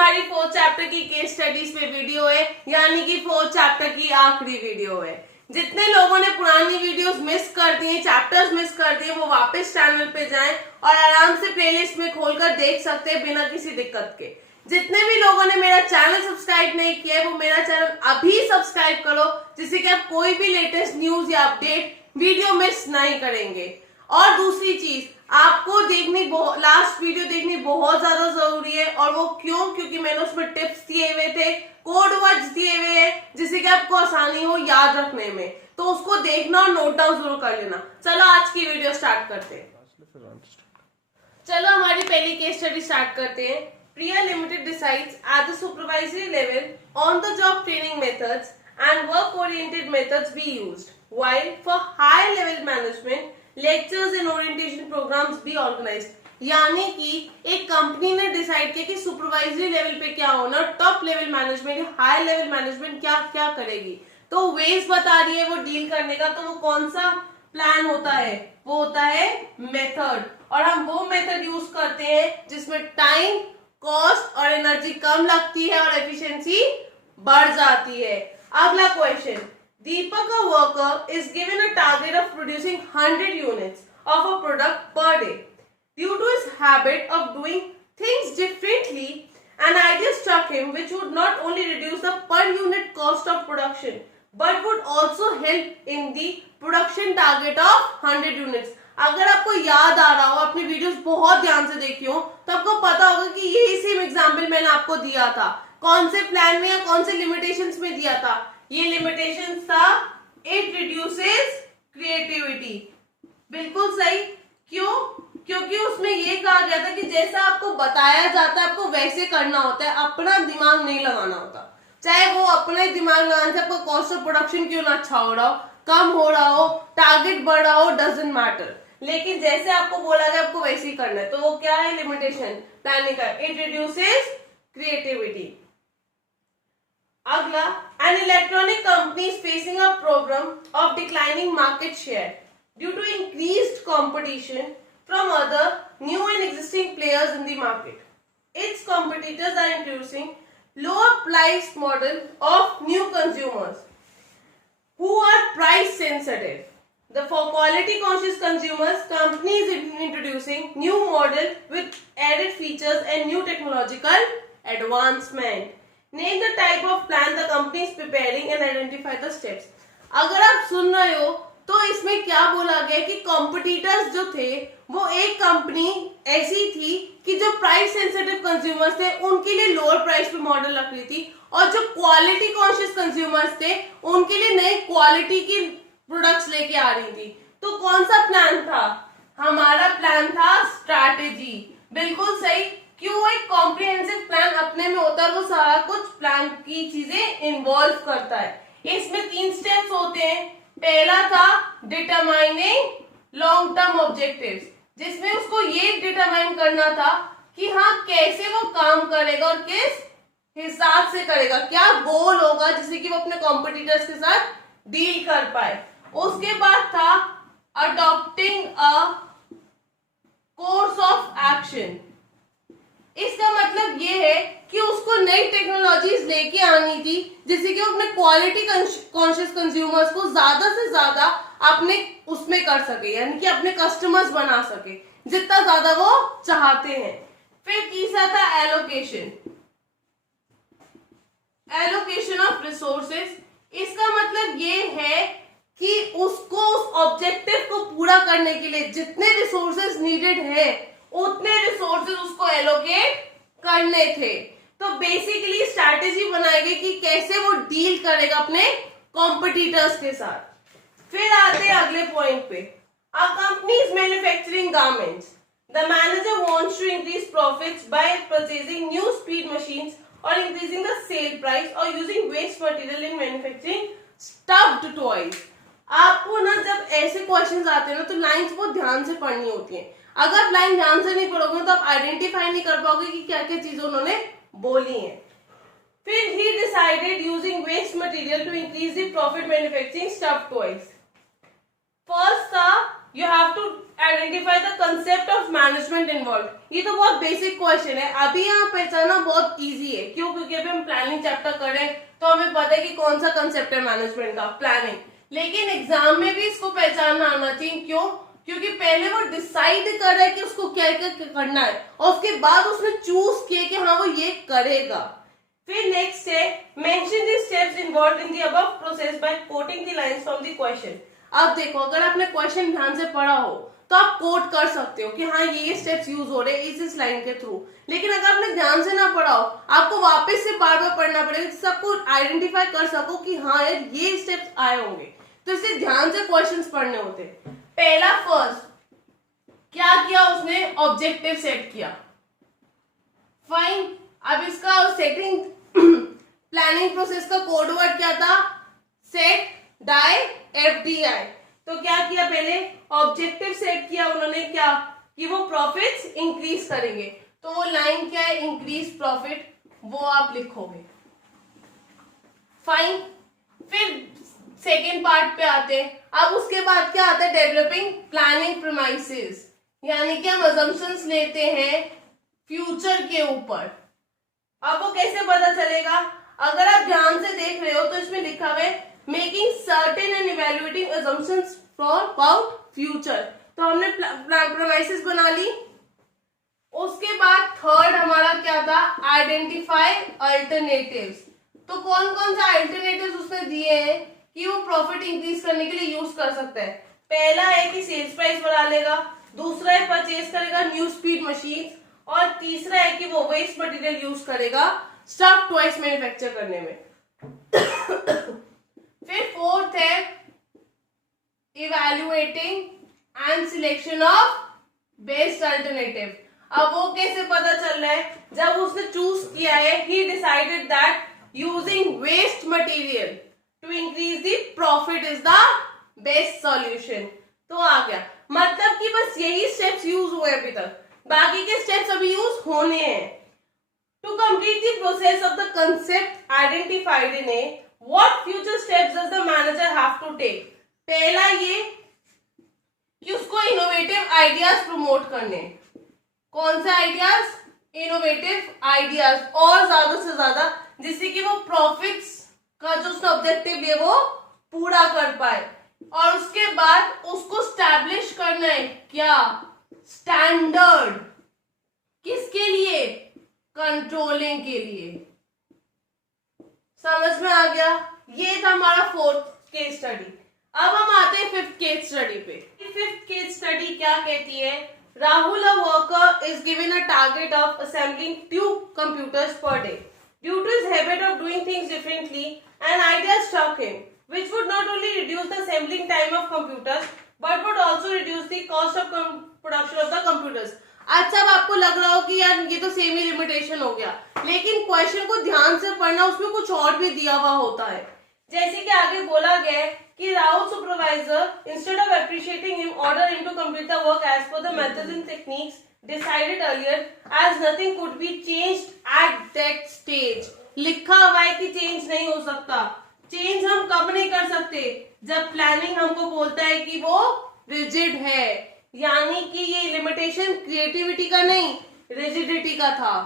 हमारी 4th chapter की case studies पे वीडियो है, यानी कि 4th चैप्टर की आखिरी वीडियो है। जितने लोगों ने पुरानी वीडियोस मिस कर दी हैं, चैप्टर्स मिस कर दिए, वो वापस चैनल पे जाएं और आराम से प्लेलिस्ट में खोलकर देख सकते हैं बिना किसी दिक्कत के। जितने भी लोगों ने मेरा चैनल सब्सक्राइब नहीं किया है वो मेरा चैनल अभी सब्सक्राइब करो, जिससे कि आप कोई भी लेटेस्ट न्यूज या अपडेट वीडियो मिस नहीं करेंगे। और दूसरी चीज, आपको लास्ट वीडियो देखनी बहुत ज्यादा जरूरी है। और वो क्यों? क्योंकि मैंने उसमें टिप्स दिए हुए थे, कोड वर्ड्स दिए हुए हैं, जिससे कि आपको आसानी हो याद रखने में। तो उसको देखना और नोट डाउन जरूर कर लेना। चलो आज की वीडियो स्टार्ट करते हैं। चलो हमारी पहली केस स्टडी स्टार्ट करते हैं। Priya Limited decides at the supervisory level on the job training methods and work oriented methods be used, while for high level management lectures and orientation programs be organized। यानी कि एक company ने decide किया कि supervisory level पे क्या होना, top level management, high level management क्या क्या करेगी। तो वेज बता रही है वो डील करने का। तो वो कौन सा प्लान होता है? वो होता है मेथड। और हम वो मेथड यूज करते हैं जिसमें टाइम, कॉस्ट और एनर्जी कम लगती है और एफिशिएंसी बढ़ जाती है। अगला question, Deepak a worker is given a target of producing 100 units of a product per day. Due to his habit of doing things differently, an idea struck him which would not only reduce the per unit cost of production but would also help in the production target of 100 units। अगर आपको याद आ रहा हो, अपनी videos बहुत ध्यान से देखी हो, तो आपको पता होगा कि यही सेम एग्जाम्पल मैंने आपको दिया था। कौन से प्लान में या कौन से लिमिटेशंस में दिया था? ये लिमिटेशंस था, इट रिड्यूसेस क्रिएटिविटी। बिल्कुल सही। क्यों? क्योंकि उसमें ये कहा गया था कि जैसा आपको बताया जाता है आपको वैसे करना होता है, अपना दिमाग नहीं लगाना होता। चाहे वो अपना ही दिमाग लगाने से आपको कॉस्ट ऑफ प्रोडक्शन क्यों ना अच्छा हो रहा हो, कम हो रहा हो, टारगेट बढ़ रहा हो, डजंट मैटर, लेकिन जैसे आपको बोला गया आपको वैसे ही करना है। तो वो क्या है? लिमिटेशन प्लानिंग का। It reduces creativity. अगला, an electronic company is facing a problem of declining market share due to increased competition from other new and existing players in the market. Its competitors are introducing lower price model of new consumers who are price sensitive. For quality conscious consumers, company is introducing new model with added features and new technological advancement. Name the type of plan the company is preparing and identify the steps. अगर आप सुन रहे हो तो इसमें क्या बोला गया कि कॉम्पिटिटर्स जो थे वो एक कंपनी ऐसी थी कि जो प्राइस सेंसिटिव कंज्यूमर्स थे उनके लिए लोअर प्राइस पे मॉडल रख रही थी, और जो क्वालिटी कॉन्शियस कंज्यूमर्स थे उनके लिए नई क्वालिटी की प्रोडक्ट्स लेके आ रही थी। तो कौन सा प्लान था? हमारा प्लान था स्ट्रैटेजी। बिल्कुल सही। क्यों? एक कॉम्प्रिहेंसिव प्लान अपने में होता है, वो सारा कुछ प्लान की चीजें इन्वॉल्व करता है। इसमें 3 स्टेप्स होते हैं। पहला था डिटरमाइनिंग लॉन्ग टर्म ऑब्जेक्टिव्स, जिसमें उसको ये डिटरमाइन करना था कि हाँ कैसे वो काम करेगा और किस हिसाब से करेगा, क्या गोल होगा जिससे कि वो अपने कॉम्पिटिटर्स के साथ डील कर पाए। उसके बाद था adopting a course of action. इसका मतलब ये है कि उसको नई टेक्नोलॉजीज लेके आनी थी जिससे कि वो अपने क्वालिटी कॉन्शियस कंज्यूमर्स को ज्यादा से ज्यादा अपने उसमें कर सके, यानी कि अपने कस्टमर्स बना सके जितना ज्यादा वो चाहते हैं। फिर तीसरा था एलोकेशन ऑफ रिसोर्सेज। इसका मतलब ये है कि उसको उस ऑब्जेक्टिव को पूरा करने के लिए जितने रिसोर्सेज नीडेड है उतने रिसोर्सेज उसको एलोकेट करने थे। तो बेसिकली स्ट्रैटेजी बनाई गई कि कैसे वो डील करेगा अपने कॉम्पिटिटर्स के साथ। फिर आते हैं अगले पॉइंट पे। A company is manufacturing garments, the manager wants to increase profits by purchasing new speed machines और इंक्रीजिंग द सेल प्राइस और using waste material in manufacturing stuffed toys. आपको ना जब ऐसे क्वेश्चंस आते हैं ना तो लाइंस बहुत ध्यान से पढ़नी होती हैं। अगर आप लाइन ध्यान से नहीं पढ़ोगे तो आप आइडेंटिफाई नहीं कर पाओगे कि क्या क्या चीजें उन्होंने बोली हैं। फिर he decided using waste material to increase the profit manufacturing stuffed toys। First था you have to identify the concept of management involve. ये तो बहुत बेसिक क्वेश्चन है, अभी यहाँ पहचाना बहुत इजी है। क्यों? क्योंकि अभी हम प्लानिंग चैप्टर करें तो हमें पता है कि कौन सा कंसेप्ट है मैनेजमेंट का, प्लानिंग। लेकिन एग्जाम में भी इसको पहचानना आना चाहिए। क्यों? क्योंकि पहले वो डिसाइड कर रहा है कि उसको क्या क्या करना है और उसके बाद उसने चूज किया कि हाँ वो ये करेगा। फिर नेक्स्ट है mention the steps involved in the above process by coating the lines from the question. अब देखो, अगर आपने क्वेश्चन ध्यान से पढ़ा हो तो आप कोट कर सकते हो कि हाँ ये स्टेप्स यूज हो रहे हैं इस लाइन के थ्रू। लेकिन अगर आपने ध्यान से ना पढ़ा हो, आपको वापस से बार बार पढ़ना पड़ेगा जिससे आपको आइडेंटिफाई कर सको कि हाँ यार ये स्टेप्स आए होंगे। तो इससे ध्यान से क्वेश्चंस पढ़ने होते हैं। पहला फर्स्ट क्या किया उसने? ऑब्जेक्टिव सेट किया। फाइन। अब इसका सेटिंग प्लानिंग प्रोसेस का कोड वर्ड क्या था? सेट डाई FDI। तो क्या किया? पहले ऑब्जेक्टिव सेट किया उन्होंने, क्या कि वो प्रॉफिट्स इंक्रीज करेंगे। तो वो लाइन क्या है? इंक्रीज प्रॉफिट, वो आप लिखोगे। फाइन। फिर सेकेंड पार्ट पे आते हैं। अब उसके बाद क्या आता है? डेवलपिंग प्लानिंग प्रीमाइसेस, यानी कि हम अजम्पशंस लेते हैं फ्यूचर के ऊपर। अब वो कैसे पता चलेगा? अगर आप ध्यान से देख रहे हो तो इसमें लिखा हुआ है making certain and evaluating assumptions for about future. तो हमने प्रीमाइसेस बना ली। उसके बाद थर्ड हमारा क्या था? Identify alternatives. तो कौन कौन सा अल्टरनेटिव्स उसने दिए हैं कि वो प्रॉफिट इंक्रीज करने के लिए यूज कर सकता है? पहला है कि सेल्स प्राइस बढ़ा लेगा, दूसरा है परचेज करेगा न्यू स्पीड मशीन, और तीसरा है कि वो वेस्ट मटेरियल यूज करेगा स्टफ टॉयज मैन्युफैक्चर करने में। फिर फोर्थ है evaluating and selection of best alternative. अब वो कैसे पता चल रहा है? जब उसने चूज किया है, he decided that using waste material to increase the profit is the best solution. तो आ गया, मतलब कि बस यही स्टेप्स यूज हुए अभी तक, बाकी के स्टेप्स अभी यूज होने हैं। To complete the process of the concept identified in a, what future steps does the manager have to take? पहला ये कि उसको इनोवेटिव आइडियाज प्रमोट करने। कौन सा आइडियाज? इनोवेटिव आइडियाज, और ज्यादा से ज्यादा, जिससे कि वो प्रॉफिट्स का जो उसका ऑब्जेक्टिव है वो पूरा कर पाए। और उसके बाद उसको स्टैब्लिश करना है क्या? स्टैंडर्ड। किसके लिए? कंट्रोलिंग के लिए। समझ में आ गया? ये था हमारा फोर्थ केस स्टडी। अब हम आते हैं फिफ्थ केस स्टडी पे। फिफ्थ केस स्टडी क्या कहती है? राहुल अ worker is given a target of assembling 2 computers per day. Due to his habit of doing things differently, an idea struck him, which would not only reduce the assembling time of computers, but would also reduce the cost of production of the computers. अच्छा, अब आपको लग रहा हो कि यार ये तो सेम ही लिमिटेशन हो गया, लेकिन क्वेश्चन को ध्यान से पढ़ना, उसमें कुछ और भी दिया हुआ होता है। जैसे कि आगे बोला गया है कि Rahul supervisor instead of appreciating him order him to complete the work as per the methods and techniques decided earlier as nothing could be changed at that stage. लिखा हुआ है कि चेंज नहीं हो सकता। चेंज हम कब नहीं कर सकते? जब प्लानिंग हमको बोलता है कि वो रिजिड है, यानी कि ये लिमिटेशन क्रिएटिविटी का नहीं, रिजिडिटी का था।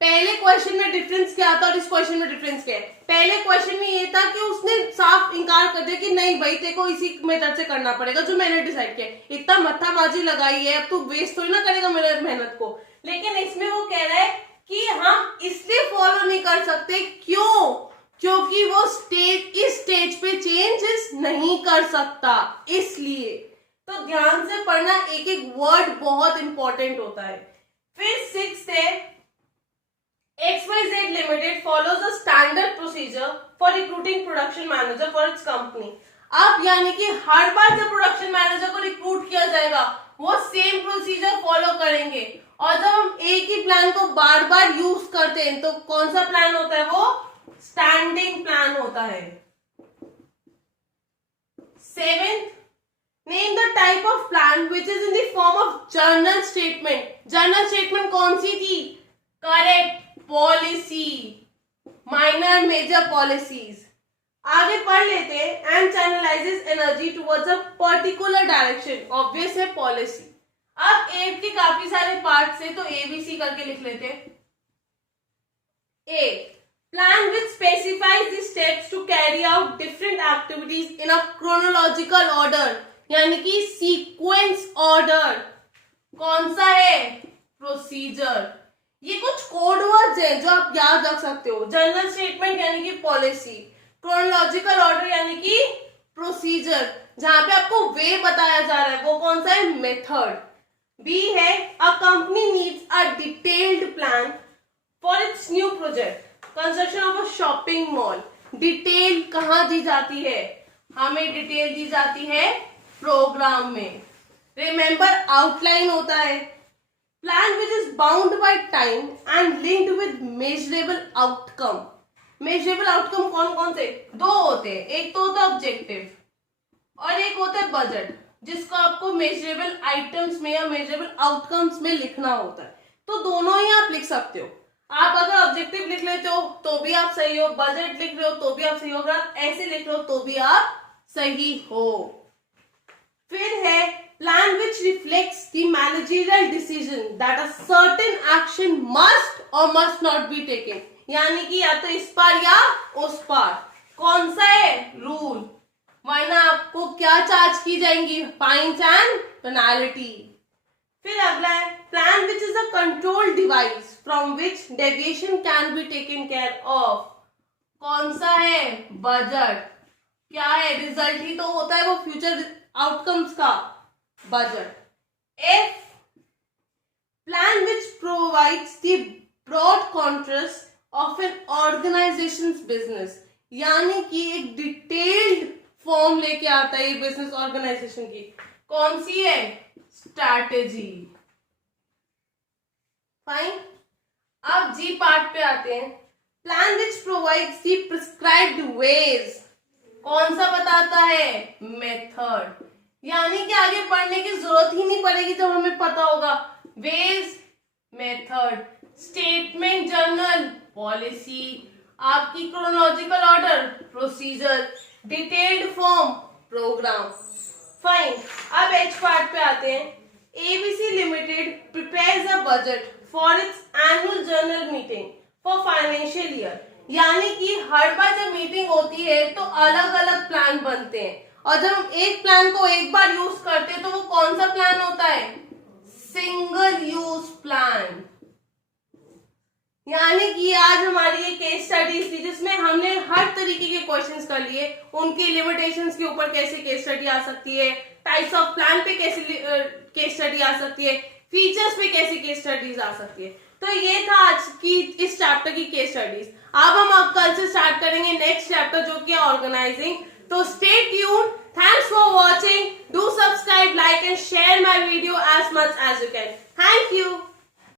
पहले क्वेश्चन में डिफरेंस क्या था और इस क्वेश्चन में डिफरेंस क्या है? पहले क्वेश्चन में ये था कि उसने साफ इनकार कर दिया कि नहीं भाई तेरे को इसी मेथड से करना पड़ेगा जो मैंने डिसाइड किया। इतना मत्थाबाजी लगाई है, अब तू वेस्ट थोड़ी ना करेगा मेरे मेहनत को। लेकिन इसमें वो कह रहा है कि हम इसलिए फॉलो नहीं कर सकते, क्यों? क्योंकि वो इस स्टेज पे चेंजेस नहीं कर सकता, इसलिए। तो ध्यान से पढ़ना, एक एक वर्ड बहुत इंपॉर्टेंट होता है। फिर सिक्स्थ है XYZ Limited follows a standard procedure for recruiting production manager for its company. अब यानी कि हर बार जब प्रोडक्शन मैनेजर को रिक्रूट किया जाएगा वो सेम प्रोसीजर फॉलो करेंगे। और जब हम एक ही प्लान को बार बार यूज करते हैं तो कौन सा प्लान होता है? वो स्टैंडिंग प्लान होता है। 7th, name the type of plan which is in the form of general statement. General statement कौन सी थी? Correct, policy, minor major policies. आगे पढ़ लेते हैं and channelizes energy towards a particular direction, obvious है पॉलिसी। अब एड के काफी सारे पार्ट से तो एबीसी करके लिख लेते हैं। A, plan which specifies the steps to carry out different activities in a chronological order, यानी कि सीक्वेंस ऑर्डर। कौन सा है? प्रोसीजर। ये कुछ कोड वर्ड्स हैं जो आप याद रख सकते हो। जनरल स्टेटमेंट यानी कि पॉलिसी, क्रोनोलॉजिकल ऑर्डर यानी कि प्रोसीजर, जहां पे आपको वे बताया जा रहा है वो कौन सा है? मेथड। बी है a company needs a detailed plan for its new project, construction of a shopping mall. Detail कहाँ दी जाती है? हमें डिटेल दी जाती है प्रोग्राम में। रिमेंबर आउटलाइन होता है। Plan which is bound by time and linked with measurable outcome. Measurable outcome कौन कौन से? दो होते हैं, एक तो होता है ऑब्जेक्टिव और एक होता है बजट, जिसको आपको मेजरेबल आइटम्स में या मेजरेबल आउटकम्स में लिखना होता है। तो दोनों ही आप लिख सकते हो। आप अगर ऑब्जेक्टिव लिख लेते हो तो भी आप सही हो, बजट लिख रहे हो तो भी आप सही हो, अगर आप ऐसे लिख रहे हो तो भी आप सही हो। फिर है plan which reflects the managerial decision that a certain action must और मस्ट नॉट बी टेकन, यानी कि या तो इस पार या उस पार। कौन सा है? रूल, वरना आपको क्या चार्ज की जाएंगी? Fines and penalty. फिर अगला है plan which is a control device from which deviation can be taken care of. कौन सा है? बजट। क्या है? रिजल्ट ही तो होता है वो फ्यूचर आउटकम्स का, budget. F, plan which provides the broad contrast of an organisations business, यानी कि एक डिटेल्ड फॉर्म लेके आता है ये बिजनेस ऑर्गेनाइजेशन की। कौन सी है? स्ट्रैटेजी। फाइन। अब जी पार्ट पे आते हैं। Plan which provides the prescribed ways, कौन सा बताता है? मेथड। यानी कि आगे पढ़ने की जरूरत ही नहीं पड़ेगी जब हमें पता होगा। Ways, method. Statement general, policy. आपकी chronological order, procedure. Detailed form, program. Fine. अब एच पार्ट पे आते हैं। ABC limited prepares a budget for its annual general meeting for financial year, यानी कि हर बार जब मीटिंग होती है तो अलग अलग प्लान बनते हैं, और जब हम एक प्लान को एक बार यूज करते हैं तो वो कौन सा प्लान होता है? Single use plan. यानी कि आज हमारी ये केस स्टडीज थी जिसमें हमने हर तरीके के क्वेश्चंस कर लिए, उनकी लिमिटेशंस के ऊपर कैसे केस स्टडी आ सकती है, टाइप्स ऑफ प्लान पे कैसे केस स्टडी आ सकती है, फीचर्स पे कैसे केस स्टडीज आ सकती है। तो ये था आज की इस चैप्टर की केस स्टडीज। अब हम कल से स्टार्ट करेंगे नेक्स्ट चैप्टर जो कि ऑर्गेनाइजिंग। तो stay tuned, thanks for watching, do subscribe, like and share my video as much as you can. Thank you.